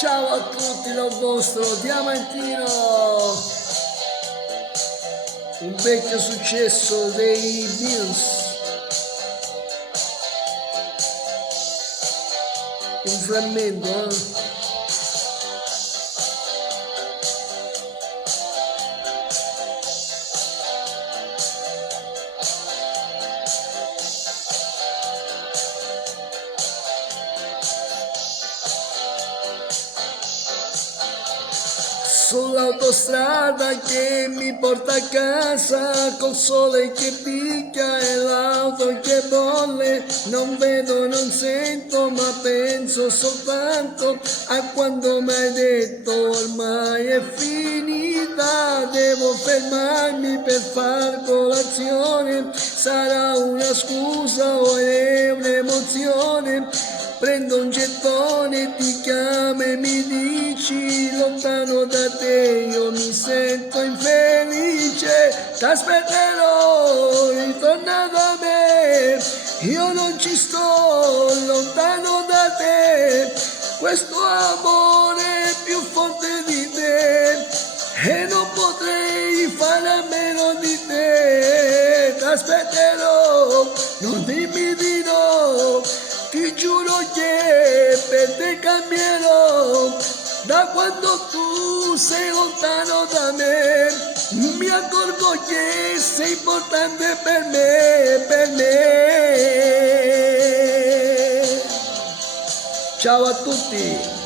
Ciao a tutti dal vostro Diamantino, un vecchio successo dei Beatles, un frammento, Sull'autostrada che mi porta a casa, col sole che picchia e l'auto che bolle, non vedo, non sento, ma penso soltanto a quando mi hai detto ormai è finita, devo fermarmi per far colazione, sarà una scusa o è un'emozione. Prendo un gettone, ti chiamo e mi dici lontano da te, io mi sento infelice, t'aspetterò, ritorna da me, io non ci sto lontano da te, questo amore è più forte di te e non potrei fare a meno di te, t'aspetterò, non dimmi di no. Ti giuro che per te cambierò, da quando tu sei lontano da me, mi accorgo che sei importante per me, per me. Ciao a tutti.